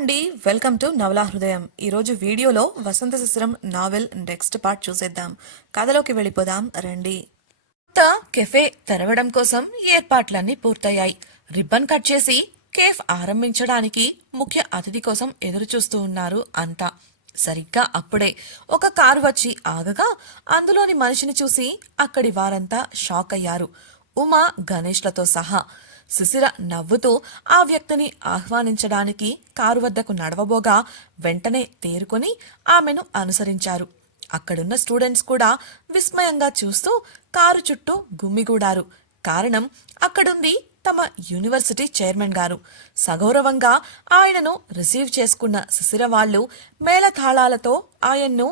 అండి, welcome to నవలా హృదయం. ఈరోజు వీడియోలో వసంత శిశిరం నావెల్ నెక్స్ట్ పార్ట్ చూసేద్దాం. కథలోకి వెళ్ళిపోదాం రండి. కొత్త కెఫే తెరవడం కోసం ఏర్పాట్లన్నీ పూర్తయ్యాయి. రిబ్బన్ కట్ చేసి కేఫ్ ఆరంభించడానికి ముఖ్య అతిథి కోసం ఎదురు చూస్తూ ఉన్నారు అంతా. సరిగ్గా అప్పుడే ఒక కారు వచ్చి ఆగగా అందులోని మనిషిని చూసి అక్కడి వారంతా షాక్ అయ్యారు. ఉమా, గణేష్లతో సహా. శిశిర నవ్వుతూ ఆ వ్యక్తిని ఆహ్వానించడానికి కారు వద్దకు నడవబోగా వెంటనే తేరుకొని ఆమెను అనుసరించారు. అక్కడున్న స్టూడెంట్స్ కూడా విస్మయంగా చూస్తూ కారు చుట్టూ గుమ్మిగూడారు. కారణం, అక్కడుంది తమ యూనివర్సిటీ చైర్మన్ గారు. సగౌరవంగా ఆయనను రిసీవ్ చేసుకున్న శిశిర వాళ్ళు మేళతాళాలతో ఆయన్ను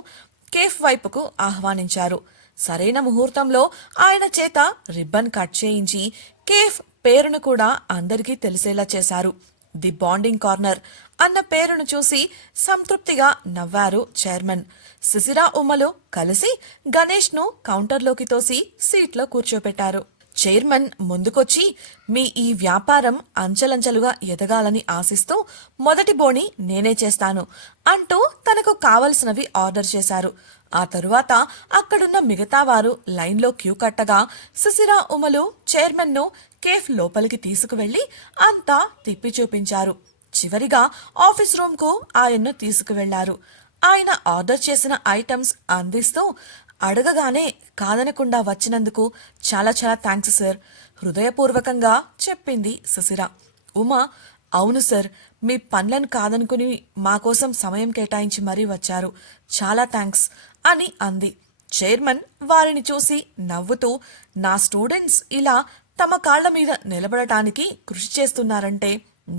కేఫ్ వైపుకు ఆహ్వానించారు. సరైన ముహూర్తంలో ఆయన చేత రిబ్బన్ కట్ చేయించి కేఫ్ పేరును కూడా అందరికీ తెలిసేలా చేశారు. ది బాండింగ్ కార్నర్ అన్న పేరును చూసి సంతృప్తిగా నవ్వారు చైర్మన్. శిశిర, ఉమలు కలిసి గణేష్ ను కౌంటర్లోకి తోసి సీట్లో కూర్చోపెట్టారు. చైర్మన్ ముందుకొచ్చి, మీ ఈ వ్యాపారం అంచెలంచెలుగా ఎదగాలని ఆశిస్తూ మొదటి బోణి నేనే చేస్తాను అంటూ తనకు కావలసినవి ఆర్డర్ చేశారు. ఆ తరువాత అక్కడున్న మిగతా వారు లైన్లో క్యూ కట్టగా శిశిర, ఉమలు చైర్మన్ ను కేఫ్ లోపలికి తీసుకువెళ్లి అంతా తిప్పి చూపించారు. చివరిగా ఆఫీస్ రూమ్ కు ఆయన్ను తీసుకువెళ్లారు. ఆయన ఆర్డర్ చేసిన ఐటమ్స్ అందిస్తూ, అడగగానే కాదనకుండా వచ్చినందుకు చాలా చాలా థ్యాంక్స్ సార్, హృదయపూర్వకంగా చెప్పింది శిశిర. ఉమా, అవును సార్, మీ పనులను కాదనుకుని మా కోసం సమయం కేటాయించి మరీ వచ్చారు, చాలా థ్యాంక్స్ అని అంది. చైర్మన్ వారిని చూసి నవ్వుతూ, నా స్టూడెంట్స్ ఇలా తమ కాళ్ల మీద నిలబడటానికి కృషి చేస్తున్నారంటే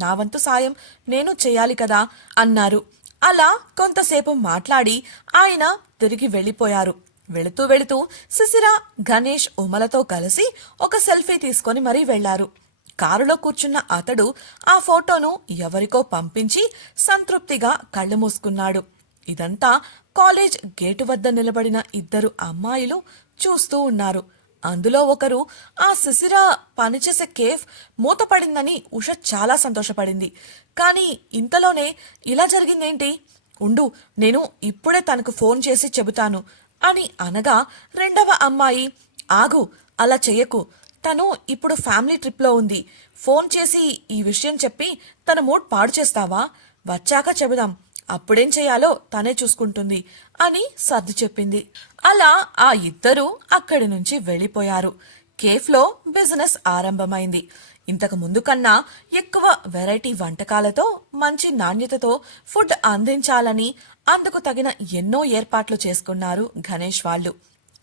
నా వంతు సాయం నేను చేయాలి కదా అన్నారు. అలా కొంతసేపు మాట్లాడి ఆయన తిరిగి వెళ్ళిపోయారు. వెళుతూ వెళుతూ శిశిర, గణేష్, ఉమలతో కలిసి ఒక సెల్ఫీ తీసుకొని మరీ వెళ్లారు. కారులో కూర్చున్న అతడు ఆ ఫోటోను ఎవరికో పంపించి సంతృప్తిగా కళ్ళు మూసుకున్నాడు. ఇదంతా కాలేజ్ గేటు వద్ద నిలబడిన ఇద్దరు అమ్మాయిలు చూస్తూ ఉన్నారు. అందులో ఒకరు, ఆ శిశిర పనిచేసే కేఫ్ మూతపడిందని ఉష చాలా సంతోషపడింది. కానీ ఇంతలోనే ఇలా జరిగిందేంటి? ఉండు, నేను ఇప్పుడే తనకు ఫోన్ చేసి చెబుతాను అని అనగా రెండవ అమ్మాయి, ఆగు, అలా చెయ్యకు, తను ఇప్పుడు ఫ్యామిలీ ట్రిప్లో ఉంది, ఫోన్ చేసి ఈ విషయం చెప్పి తన మూడ్ పాడు చేస్తావా? వచ్చాక చెబుదాం, అప్పుడేం చేయాలో తనే చూసుకుంటుంది అని సర్ది చెప్పింది. అలా ఆ ఇద్దరూ అక్కడి నుంచి వెళ్ళిపోయారు. కేఫ్లో బిజినెస్ ఆరంభమైంది. ఇంతకు ముందు కన్నా ఎక్కువ వెరైటీ వంటకాలతో మంచి నాణ్యతతో ఫుడ్ అందించాలని అందుకు తగిన ఎన్నో ఏర్పాట్లు చేసుకున్నారు గణేష్ వాళ్ళు.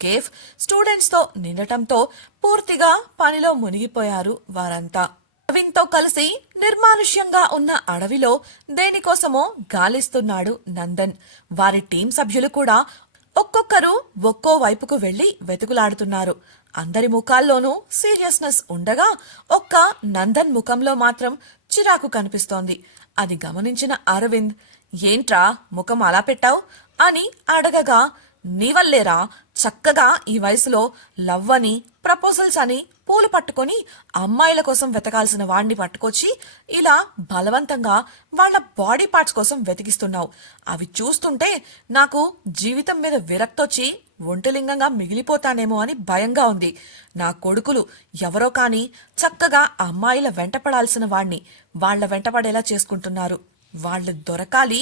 కేఫ్ స్టూడెంట్స్తో నిండటంతో పూర్తిగా పనిలో మునిగిపోయారు వారంతా. అరవింద్తో కలిసి నిర్మానుష్యంగా ఉన్న అడవిలో దేనికోసమో గాలిస్తున్నాడు నందన్. వారి టీం సభ్యులు కూడా ఒక్కొక్కరు ఒక్కో వైపుకు వెళ్లి వెతుకులాడుతున్నారు. అందరి ముఖాల్లోనూ సీరియస్నెస్ ఉండగా ఒక్క నందన్ ముఖంలో మాత్రం చిరాకు కనిపిస్తోంది. అది గమనించిన అరవింద్, ఏంట్రా ముఖం అలా పెట్టావు అని అడగగా, నీవల్లేరా చక్కగా ఈ వయసులో లవ్ అని, ప్రపోజల్స్ అని పూలు పట్టుకొని అమ్మాయిల కోసం వెతకాల్సిన వాణ్ణి పట్టుకొచ్చి ఇలా బలవంతంగా వాళ్ళ బాడీ పార్ట్స్ కోసం వెతికిస్తున్నావు. అవి చూస్తుంటే నాకు జీవితం మీద విరక్తొచ్చి ఒంటిలింగంగా మిగిలిపోతానేమో అని భయంగా ఉంది. నా కొడుకులు ఎవరో కాని చక్కగా అమ్మాయిల వెంటపడాల్సిన వాణ్ణి వాళ్ల వెంటపడేలా చేసుకుంటున్నారు. వాళ్ళు దొరకాలి,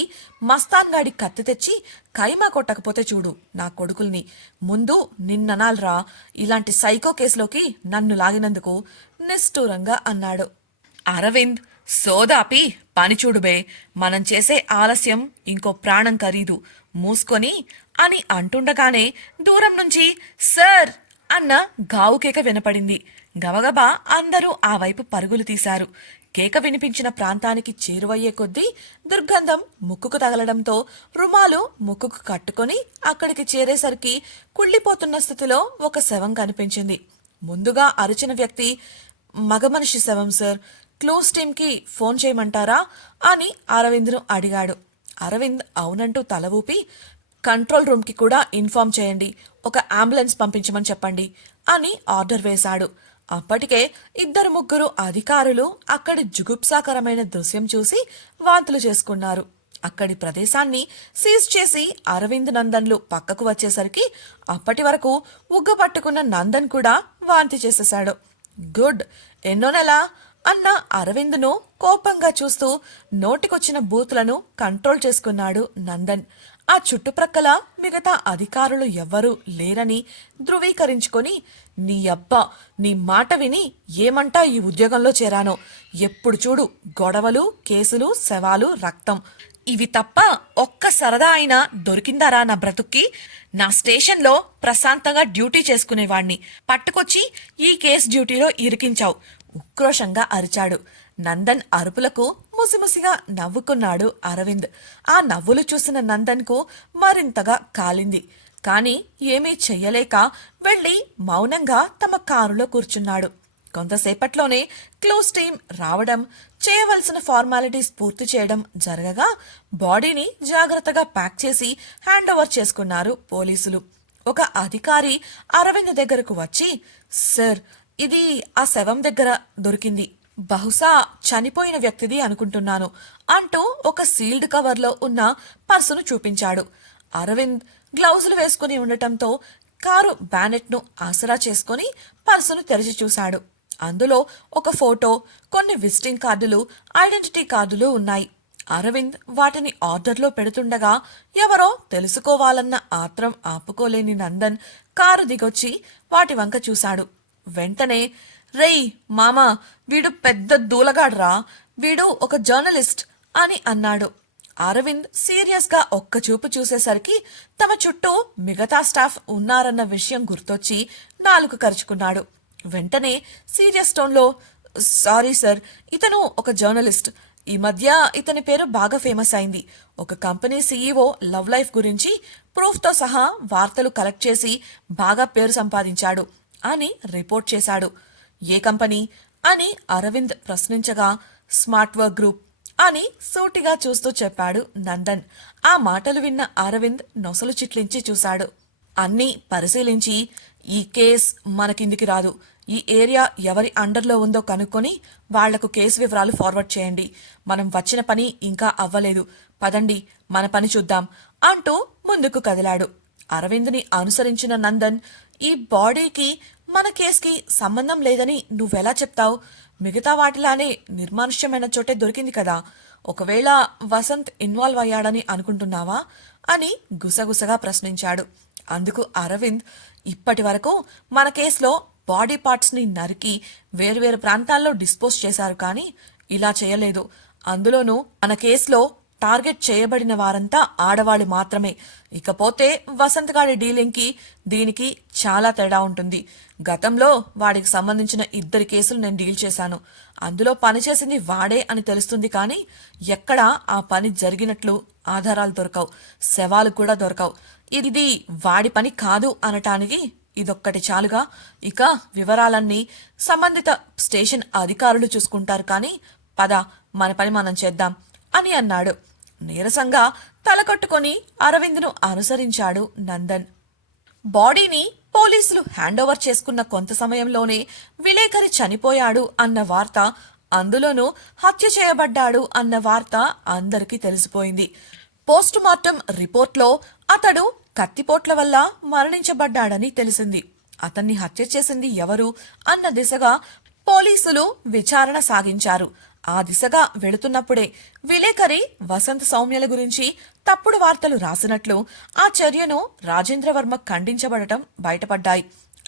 మస్తాన్ గాడి కత్తి తెచ్చి కైమా కొట్టకపోతే చూడు నా కొడుకుల్ని. ముందు నిన్ననాల్రా ఇలాంటి సైకో కేసులోకి నన్ను లాగినందుకు నిష్ఠూరంగా అన్నాడు. అరవింద్, సోదాపి పని చూడుబే, మనం చేసే ఆలస్యం ఇంకో ప్రాణం ఖరీదు, మూసుకొని అని అంటుండగానే దూరం నుంచి సార్ అన్న గావు కేక వినపడింది. గబగబా అందరూ ఆ వైపు పరుగులు తీశారు. కేక వినిపించిన ప్రాంతానికి చేరువయ్యే కొద్దీ దుర్గంధం ముక్కుకు తగలడంతో రుమాలు ముక్కుకు కట్టుకొని అక్కడికి చేరేసరికి కుళ్ళిపోతున్న స్థితిలో ఒక శవం కనిపించింది. ముందుగా అరిచిన వ్యక్తి, మగమనిషి శవం సార్, క్లోజ్ టీమ్కి ఫోన్ చేయమంటారా అని అరవింద్ను అడిగాడు. అరవింద్ అవునంటూ తల ఊపి, కంట్రోల్ రూమ్కి కూడా ఇన్ఫార్మ్ చేయండి, ఒక అంబులెన్స్ పంపించమని చెప్పండి అని ఆర్డర్ వేశాడు. అప్పటికే ఇద్దరు ముగ్గురు అధికారులు అక్కడి జుగుప్సాకరమైన దృశ్యం చూసి వాంతులు చేసుకున్నారు. అక్కడి ప్రదేశాన్ని సీజ్ చేసి అరవింద్ నందన్లు పక్కకు వచ్చేసరికి అప్పటి వరకు ఉగ్గ పట్టుకున్న నందన్ కూడా వాంతి చేసేశాడు. గుడ్, ఎన్నో నెల అన్న అరవింద్ను కోపంగా చూస్తూ నోటికొచ్చిన బూతులను కంట్రోల్ చేసుకున్నాడు నందన్. ఆ చుట్టుప్రక్కల మిగతా అధికారులు ఎవ్వరూ లేరని ధృవీకరించుకొని, నీ అబ్బా, నీ మాట విని ఏమంటా ఈ ఉద్యోగంలో చేరానో, ఎప్పుడు చూడు గొడవలు, కేసులు, శవాలు, రక్తం, ఇవి తప్ప ఒక్క సరదా అయినా దొరికిందారా నా బ్రతుక్కి? నా స్టేషన్లో ప్రశాంతంగా డ్యూటీ చేసుకునేవాణ్ణి పట్టుకొచ్చి ఈ కేస్ డ్యూటీలో ఇరికించావు, ఉక్రోషంగా అరిచాడు. నందన్ అరుపులకు ముసిముసిగా నవ్వుకున్నాడు అరవింద్. ఆ నవ్వులు చూసిన నందన్కు మరింతగా కాలింది. కాని ఏమీ చెయ్యలేక వెళ్లి మౌనంగా తమ కారులో కూర్చున్నాడు. కొంతసేపట్లోనే క్లోజ్ టీం రావడం, చేయవలసిన ఫార్మాలిటీస్ పూర్తి చేయడం జరగగా బాడీని జాగ్రత్తగా ప్యాక్ చేసి హ్యాండ్ ఓవర్ చేసుకున్నారు పోలీసులు. ఒక అధికారి అరవింద్ దగ్గరకు వచ్చి, సార్, ఇది ఆ శవం దగ్గర దొరికింది, బహుశా చనిపోయిన వ్యక్తిది అనుకుంటున్నాను అంటూ ఒక సీల్డ్ కవర్లో ఉన్న పర్సును చూపించాడు. అరవింద్ గ్లౌజులు వేసుకుని ఉండటంతో కారు బ్యానెట్ను ఆసరా చేసుకుని పర్సును తెరిచి చూశాడు. అందులో ఒక ఫోటో, కొన్ని విజిటింగ్ కార్డులు, ఐడెంటిటీ కార్డులు ఉన్నాయి. అరవింద్ వాటిని ఆర్డర్లో పెడుతుండగా ఎవరో తెలుసుకోవాలన్న ఆత్రం ఆపుకోలేని నందన్ కారు దిగొచ్చి వాటి వంక చూశాడు. వెంటనే, రేయ్ మామా, వీడు పెద్ద దూలగాడ్రా, వీడు ఒక జర్నలిస్ట్ అని అన్నాడు. అరవింద్ సీరియస్ గా ఒక్క చూపు చూసేసరికి తమ చుట్టూ మిగతా స్టాఫ్ ఉన్నారన్న విషయం గుర్తొచ్చి నాలుగు కరుచుకున్నాడు. వెంటనే సీరియస్ టోన్లో, సారీ సార్, ఇతను ఒక జర్నలిస్ట్. ఈ మధ్య ఇతని పేరు బాగా ఫేమస్ అయింది. ఒక కంపెనీ సీఈఓ లవ్ లైఫ్ గురించి ప్రూఫ్తో సహా వార్తలు కలెక్ట్ చేసి బాగా పేరు సంపాదించాడు అని రిపోర్ట్ చేశాడు. ఏ కంపెనీ అని అరవింద్ ప్రశ్నించగా, స్మార్ట్ వర్క్ గ్రూప్ అని సూటిగా చూస్తూ చెప్పాడు నందన్. ఆ మాటలు విన్న అరవింద్ నొసలు చిట్లించి చూశాడు. అన్నీ పరిశీలించి, ఈ కేస్ మనకిందికి రాదు, ఈ ఏరియా ఎవరి అండర్లో ఉందో కనుక్కొని వాళ్లకు కేసు వివరాలు ఫార్వర్డ్ చేయండి, మనం వచ్చిన పని ఇంకా అవ్వలేదు, పదండి మన పని చూద్దాం అంటూ ముందుకు కదిలాడు. అరవింద్ని అనుసరించిన నందన్, ఈ బాడీకి మన కేసుకి సంబంధం లేదని నువ్వెలా చెప్తావు? మిగతా వాటిలానే నిర్మానుష్యమైన చోటే దొరికింది కదా, ఒకవేళ వసంత్ ఇన్వాల్వ్ అయ్యాడని అనుకుంటున్నావా అని గుసగుసగా ప్రశ్నించాడు. అందుకు అరవింద్, ఇప్పటి వరకు మన కేసులో బాడీ పార్ట్స్ ని నరికి వేరువేరు ప్రాంతాల్లో డిస్పోజ్ చేశారు, కానీ ఇలా చేయలేదు. అందులోనూ మన కేసులో టార్గెట్ చేయబడిన వారంతా ఆడవాళ్ళు మాత్రమే. ఇకపోతే వసంత్ గాడి డీలింగ్కి దీనికి చాలా తేడా ఉంటుంది. గతంలో వాడికి సంబంధించిన 2 కేసులు నేను డీల్ చేశాను. అందులో పనిచేసింది వాడే అని తెలుస్తుంది, కానీ ఎక్కడా ఆ పని జరిగినట్లు ఆధారాలు దొరకవు, శవాలు కూడా దొరకవు. ఇది వాడి పని కాదు అనటానికి ఇదొక్కటి చాలుగా. ఇక వివరాలన్నీ సంబంధిత స్టేషన్ అధికారులు చూసుకుంటారు, కానీ పద మన పని మనం చేద్దాం అని అన్నాడు. నీరసంగా తలకొట్టుకొని అరవింద్ను అనుసరించాడు నందన్. బాడీని పోలీసులు హ్యాండ్ ఓవర్ చేసుకున్న కొంత సమయంలోనే విలేకరి చనిపోయాడు అన్న వార్త, అందులోనూ హత్య చేయబడ్డాడు అన్న వార్త అందరికీ తెలిసిపోయింది. పోస్ట్ మార్టం రిపోర్ట్లో అతడు కత్తిపోట్ల వల్ల మరణించబడ్డాడని తెలిసింది. అతన్ని హత్య చేసింది ఎవరు అన్న దిశగా పోలీసులు విచారణ సాగించారు. ఆ దిశగా వెళుతున్నప్పుడే విలేకరి వసంత్ సౌమ్యల గురించి తప్పుడు వార్తలు రాసినట్లు ఆ చర్యను రాజేంద్రవర్మ ఖండించబడటం బయటపడ్డాయి.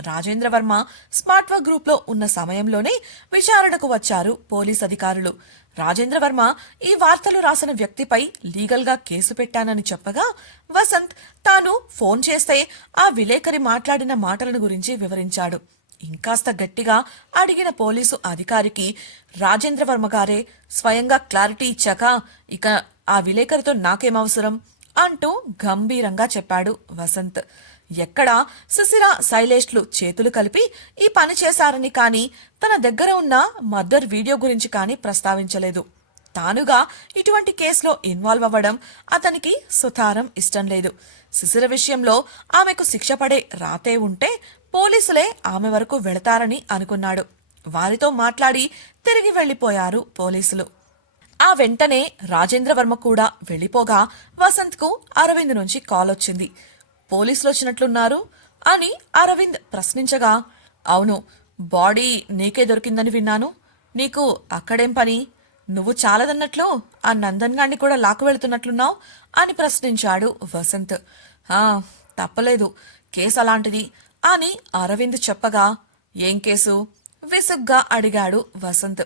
రాజేంద్రవర్మ స్మార్ట్ వర్క్ గ్రూప్ లో ఉన్న సమయంలోనే విచారణకు వచ్చారు పోలీస్ అధికారులు. రాజేంద్రవర్మ ఈ వార్తలు రాసిన వ్యక్తిపై లీగల్ గా కేసు పెట్టానని చెప్పగా, వసంత్ తాను ఫోన్ చేస్తే ఆ విలేకరి మాట్లాడిన మాటలను గురించి వివరించాడు. ఇంకాస్త గట్టిగా అడిగిన పోలీసు అధికారికి రాజేంద్రవర్మ గారే స్వయంగా క్లారిటీ ఇచ్చాక ఇక ఆ విలేకరితో నాకేమవసరం అంటూ గంభీరంగా చెప్పాడు వసంత్. ఎక్కడా సుశిర, శైలేష్లు చేతులు కలిపి ఈ పని చేశారని కానీ తన దగ్గర ఉన్న మర్డర్ వీడియో గురించి కానీ ప్రస్తావించలేదు. తానుగా ఇటువంటి కేసులో ఇన్వాల్వ్ అవ్వడం అతనికి సుతారం ఇష్టం లేదు. సుశిర విషయంలో ఆమెకు శిక్ష పడే రాతే ఉంటే పోలీసులే ఆమె వరకు వెళతారని అనుకున్నాడు. వారితో మాట్లాడి తిరిగి వెళ్లిపోయారు పోలీసులు. ఆ వెంటనే రాజేంద్రవర్మ కూడా వెళ్లిపోగా వసంత్కు అరవింద్ నుంచి కాల్ వచ్చింది. పోలీసులు వచ్చినట్లున్నారు అని అరవింద్ ప్రశ్నించగా, అవును, బాడీ నీకే దొరికిందని విన్నాను. నీకు అక్కడేం పని? నువ్వు చాలదన్నట్లు ఆ నందన్ గాన్ని కూడా లాక్కు వెళుతున్నట్లున్నావు అని ప్రశ్నించాడు వసంత్. తప్పలేదు, కేసు అలాంటిది అని అరవింద్ చెప్పగా, ఏం కేసు? విసుగ్గా అడిగాడు వసంత్.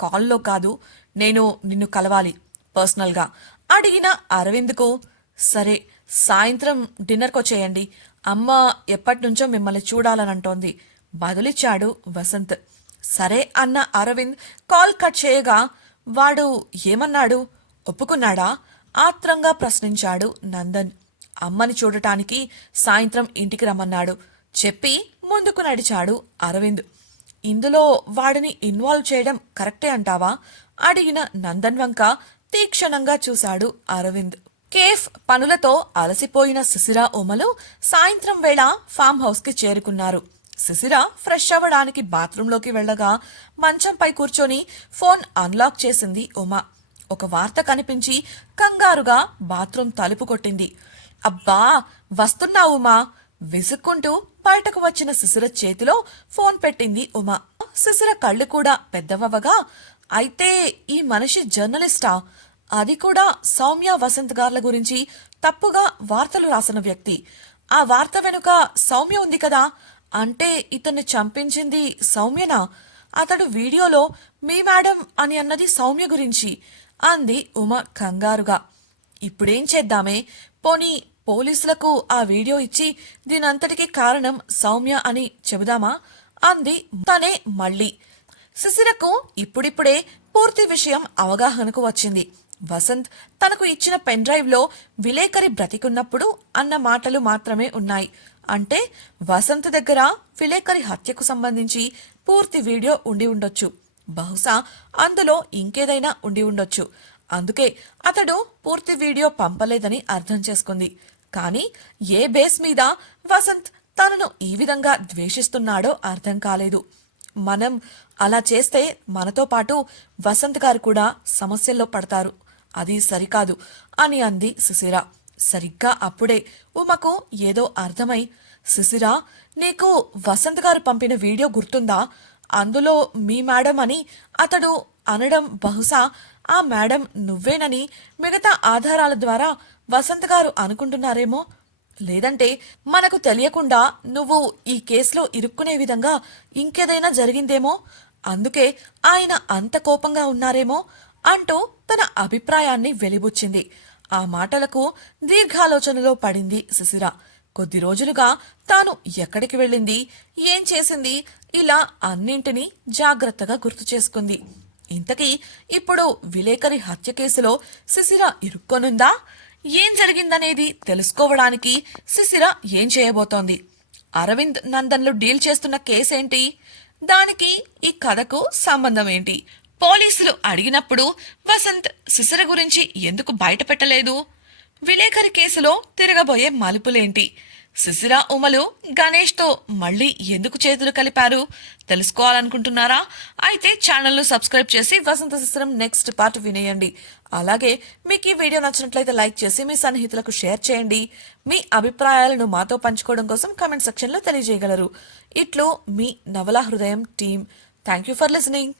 కాల్లో కాదు, నేను నిన్ను కలవాలి పర్సనల్గా అడిగిన అరవింద్కు, సరే సాయంత్రం డిన్నర్కొచ్చేయండి, అమ్మ ఎప్పటినుంచో మిమ్మల్ని చూడాలనంటోంది బదులిచ్చాడు వసంత్. సరే అన్న అరవింద్ కాల్ కట్ చేయగా, వాడు ఏమన్నాడు? ఒప్పుకున్నాడా? ఆత్రంగా ప్రశ్నించాడు నందన్. అమ్మని చూడటానికి సాయంత్రం ఇంటికి రమ్మన్నాడు చెప్పి ముందుకు నడిచాడు అరవింద్. ఇందులో వాడిని ఇన్వాల్వ్ చేయడం కరెక్టే అంటావా అడిగిన నందన్ వంక తీక్షణంగా చూశాడు అరవింద్. కేఫ్ పనులతో అలసిపోయిన శిశిర ఉమలు సాయంత్రం వేళ ఫామ్ హౌస్ కి చేరుకున్నారు. శిశిర ఫ్రెష్ అవ్వడానికి బాత్రూంలోకి వెళ్లగా మంచంపై కూర్చొని ఫోన్ అన్లాక్ చేసింది ఉమ. ఒక వార్త కనిపించి కంగారుగా బాత్రూం తలుపు కొట్టింది. అబ్బా, వస్తున్నా ఉమా విసుక్కుంటూ బయటకు వచ్చిన శిశిర చేతిలో ఫోన్ పెట్టింది ఉమ. శిశిర కళ్ళు కూడా పెద్దవగా, అయితే ఈ మనిషి జర్నలిస్టా? అది కూడా సౌమ్య వసంత్ గార్ల గురించి తప్పుగా వార్తలు రాసిన వ్యక్తి. ఆ వార్త వెనుక సౌమ్య ఉంది కదా, అంటే ఇతన్ని చంపించింది సౌమ్యనా? అతడు వీడియోలో మీ మేడం అని అన్నది సౌమ్య గురించి అంది ఉమ కంగారుగా. ఇప్పుడేం చేద్దామే? పోనీ పోలీసులకు ఆ వీడియో ఇచ్చి దీనంతటికీ కారణం సౌమ్య అని చెబుదామా అంది తనే మళ్ళీ. శిశిరకు ఇప్పుడిప్పుడే పూర్తి విషయం అవగాహనకు వచ్చింది. వసంత్ తనకు ఇచ్చిన పెన్ డ్రైవ్ లో విలేకరి బ్రతికున్నప్పుడు అన్న మాటలు మాత్రమే ఉన్నాయి. అంటే వసంత్ దగ్గర విలేకరి హత్యకు సంబంధించి పూర్తి వీడియో ఉండి ఉండొచ్చు. బహుశా అందులో ఇంకేదైనా ఉండి ఉండొచ్చు. అందుకే అతడు పూర్తి వీడియో పంపలేదని అర్థం చేసుకుంది. కానీ ఏ బేస్ మీద వసంత్ తనను ఈ విధంగా ద్వేషిస్తున్నాడో అర్థం కాలేదు. మనం అలా చేస్తే మనతో పాటు వసంత్ గారు కూడా సమస్యల్లో పడతారు, అది సరికాదు అని అంది శిశిర. సరిగ్గా అప్పుడే ఉమకు ఏదో అర్థమై, శిశిర, నీకు వసంత్ గారు పంపిన వీడియో గుర్తుందా? అందులో మీ మేడం అని అతడు అనడం బహుశా ఆ మేడం నువ్వేనని మిగతా ఆధారాల ద్వారా వసంత్ గారు అనుకుంటున్నారేమో. లేదంటే మనకు తెలియకుండా నువ్వు ఈ కేసులో ఇరుక్కునే విధంగా ఇంకేదైనా జరిగిందేమో. అందుకే ఆయన అంత కోపంగా ఉన్నారేమో అంటూ తన అభిప్రాయాన్ని వెలిబుచ్చింది. ఆ మాటలకు దీర్ఘాలోచనలో పడింది శిశిర. కొద్ది రోజులుగా తాను ఎక్కడికి వెళ్ళింది, ఏం చేసింది, ఇలా అన్నింటినీ జాగ్రత్తగా గుర్తు చేసుకుంది. ఇంతకీ ఇప్పుడు విలేకరి హత్య కేసులో శిశిర ఇరుక్కొనుందా? ఏం జరిగిందనేది తెలుసుకోవడానికి శిశిర ఏం చేయబోతోంది? అరవింద్ నందన్లు డీల్ చేస్తున్న కేసేంటి? దానికి ఈ కథకు సంబంధం ఏంటి? పోలీసులు అడిగినప్పుడు వసంత్ శిశిర గురించి ఎందుకు బయట పెట్టలేదు? విలేకరి కేసులో తిరగబోయే మలుపులేంటి? శిశిర ఉమలు గణేష్తో మళ్ళీ ఎందుకు చేతులు కలిపారు? తెలుసుకోవాలనుకుంటున్నారా? అయితే ఛానల్ను సబ్స్క్రైబ్ చేసి వసంత శిశిరం నెక్స్ట్ పార్ట్ వినేయండి. అలాగే మీకు ఈ వీడియో నచ్చినట్లయితే లైక్ చేసి మీ సన్నిహితులకు షేర్ చేయండి. మీ అభిప్రాయాలను మాతో పంచుకోవడం కోసం కామెంట్ సెక్షన్లో తెలియజేయగలరు. ఇట్లు మీ నవలా హృదయం team. Thank you for listening.